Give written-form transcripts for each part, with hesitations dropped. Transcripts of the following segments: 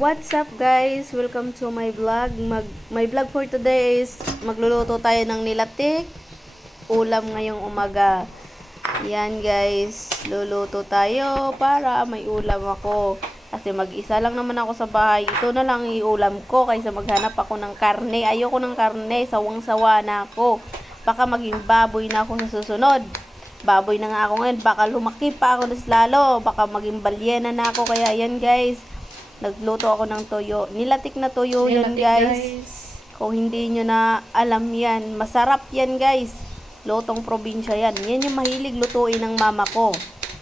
What's up guys? Welcome to my vlog. My vlog for today is magluluto tayo ng nilatik. Ulam ngayong umaga. Yan guys, luluto tayo para may ulam ako. Kasi mag-isa lang naman ako sa bahay. Ito na lang iulam ko kaysa maghanap ako ng karne. Ayoko ng karne, sawang-sawa na ako. Baka maging baboy na ako sa susunod. Baboy na nga ako ngayon, baka lumaki pa ako mas lalo. Baka maging balyena na ako. Kaya yan guys, nagluto ako ng toyo. Nilatik na toyo yan guys. Kung hindi nyo na alam yan, masarap yan guys. Lutong probinsya yan. Yan yung mahilig lutuin ng mama ko.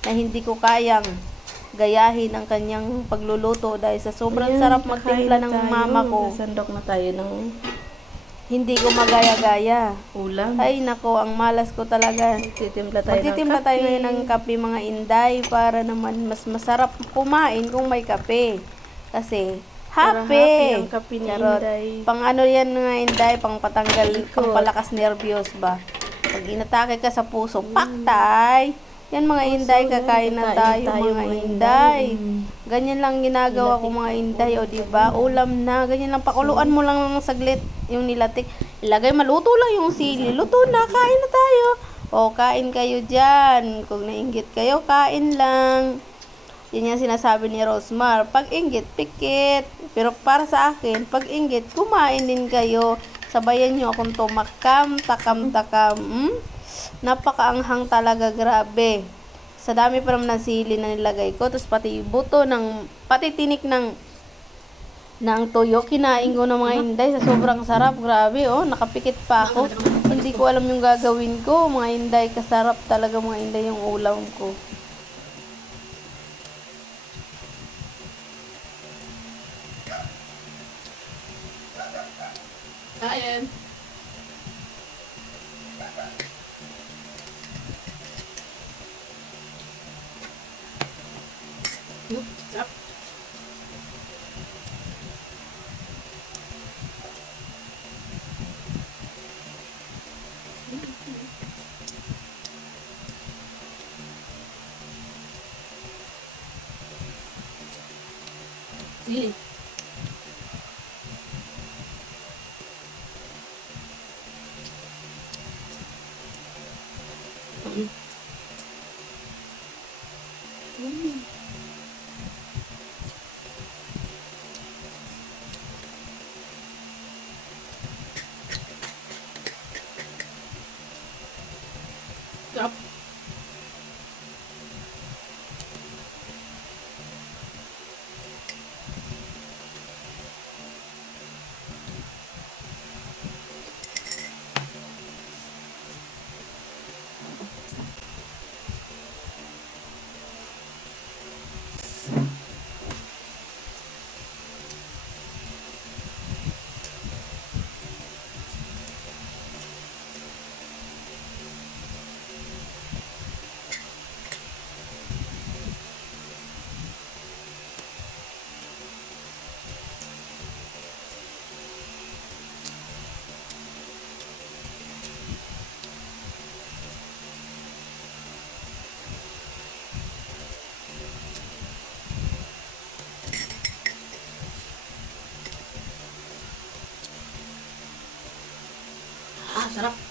Na hindi ko kayang gayahin ang kanyang pagluluto dahil sa sobrang sarap magtimpla ng mama ko. Sandok na tayo ng Hindi ko magaya-gaya. ulam. Ay nako, ang malas ko talaga. Magtitimpla tayo Magtitimpla tayo ngayon ng kape mga inday para naman mas masarap kumain kung may kape. Kasi happy ang kape ni Charot. Inday. Pang ano yan nga inday, pang patanggal, Ikot. pang palakas nervyos ba. Pag inatake ka sa puso, paktay. Yan mga inday, kakain na tayo mga inday. Ganyan lang ginagawa ko mga inday, o diba? Ulam na, ganyan lang, pakuluan mo lang ng saglit yung nilatik. Ilagay, maluto lang yung sili. Luto na, kain na tayo. O, kain kayo dyan. Kung nainggit kayo, kain lang. Yan yung sinasabi ni Rosmar. Pag inggit, pikit. Pero para sa akin, pag inggit, kumain din kayo. Sabayan nyo akong tumakam, takam. Napakaanghang talaga, grabe. Sa dami pa naman ng sili na nilagay ko. Tapos pati buto pati tinik ng toyo. Kinain ko ng mga inday sa sobrang sarap. Grabe, oh. Nakapikit pa ako. Hindi ko alam yung gagawin ko. Mga inday, kasarap talaga mga inday yung ulam ko. Kain. Sarap. Sili. Sarap. Sarap.